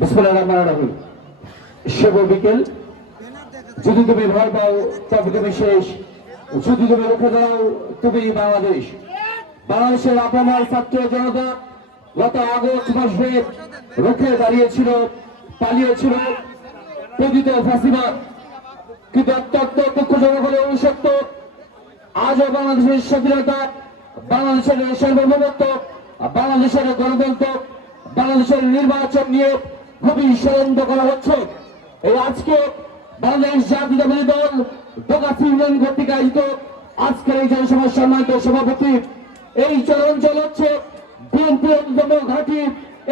বিসমুল্লাহ রহমান বিকেল। যদি তুমি ভয় পাও, তবে তুমি শেষ। যদি তুমি রুখে দাও, তুমি বাংলাদেশ। বাংলাদেশের আপনার ছাত্র জনতা গত আগস্ট মাসে রুখে দাঁড়িয়েছিল, পালিয়েছিল। পতিত ফাঁসিবাদ। কিন্তু অত্যন্ত দুঃখজনক হলে সত্য, আজও বাংলাদেশের স্বাধীনতা, বাংলাদেশের সার্বভৌমত্ব, বাংলাদেশের গণতন্ত্র, বাংলাদেশের নির্বাচন নিয়ে খুবই ষড়যন্ত্র করা হচ্ছে। এই আজকে বাংলাদেশ জাতীয়তাবাদী দল ঢাকা ইউনিয়ন কর্তৃক আয়োজিত আজকের এই জনসভার সম্মানিত সভাপতি। এই চলঞ্চল হচ্ছে বিএনপি অন্যতম ঘাঁটি।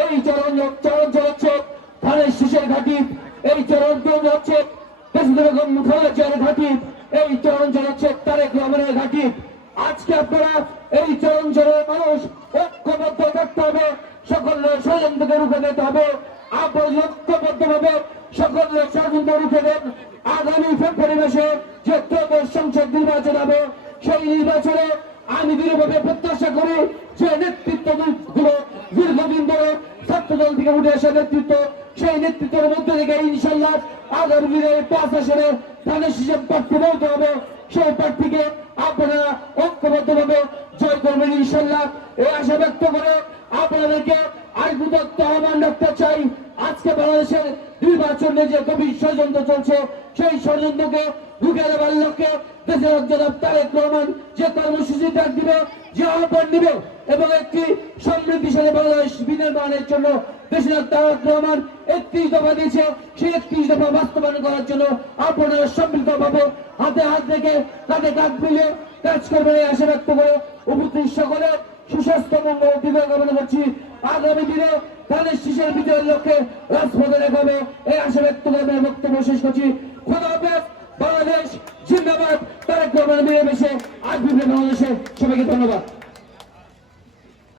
এই চলন চলঞ্চল হচ্ছে ধানের শীষের ঘাঁটি। এই চলঞ্চল হচ্ছে বেগম ঘাঁটি। এই চলঞ্চল হচ্ছে তারেক রহমানের ঘাঁটি। আজকে আপনারা এই চলঞ্চলের মানুষ ঐক্যবদ্ধ থাকতে হবে। সকল ষড়যন্ত্রকে রুখে দিতে হবে। আপনারা ঐক্যবদ্ধ ভাবে সকল রুখে দেন আগামী ফেব্রুয়ারি মাসে যে ত্রয়োদশ সংসদ নির্বাচন হবে, সেই নির্বাচনে আমি দৃঢ়ভাবে প্রত্যাশা করি যে নেতৃত্বগুলো দীর্ঘদিন ধরে ছাত্রদল থেকে উঠে আসা নেতৃত্ব, সেই নেতৃত্বের মধ্যে থেকে ইনশাল্লাহ আগামী দিনে পাঁচ আসনে ধানের হিসেব প্রার্থী বলতে হবে। সেই প্রার্থীকে আপনারা ঐক্যবদ্ধ ভাবে জয় করবেন ইনশাল্লাহ এই আশা ব্যক্ত করে আপনাদেরকে আইগুদত্ত আহ্বান রাখতে চাই। আজকে বাংলাদেশের নির্বাচনে যে ষড়যন্ত্র চলছে, সেই ষড়যন্ত্রকে রুখে দেবার লক্ষ্যে দেশের রহমান যে কর্মসূচি দিবে, যে আহ্বান দিবে এবং একটি সমৃদ্ধিশালী বাংলাদেশ বিনির্মাণের জন্য দেশের রহমান একত্রিশ দফা দিয়েছে। সেই একত্রিশ দফা বাস্তবায়ন করার জন্য আপনারা সম্মিলিত ভাবে হাতে হাত রেখে কাঁধে কাঁধ মিলিয়ে কাজ করবেন এই আশা ব্যক্ত করে উপস্থিত সকলে সুস্বাস্থ্য, মঙ্গল দীর্ঘ কামনা করছি। আগামী দিনে ধানের শীষের বিজয়ের লক্ষ্যে রাজপথে দেখাবে এই আশা ব্যক্ত করে আমি বক্তব্য শেষ করছি। খোদা বাংলাদেশ জিন্দাবাদ। তারেক রহমান মিলেমিশে আজ বাংলাদেশে সবাইকে ধন্যবাদ।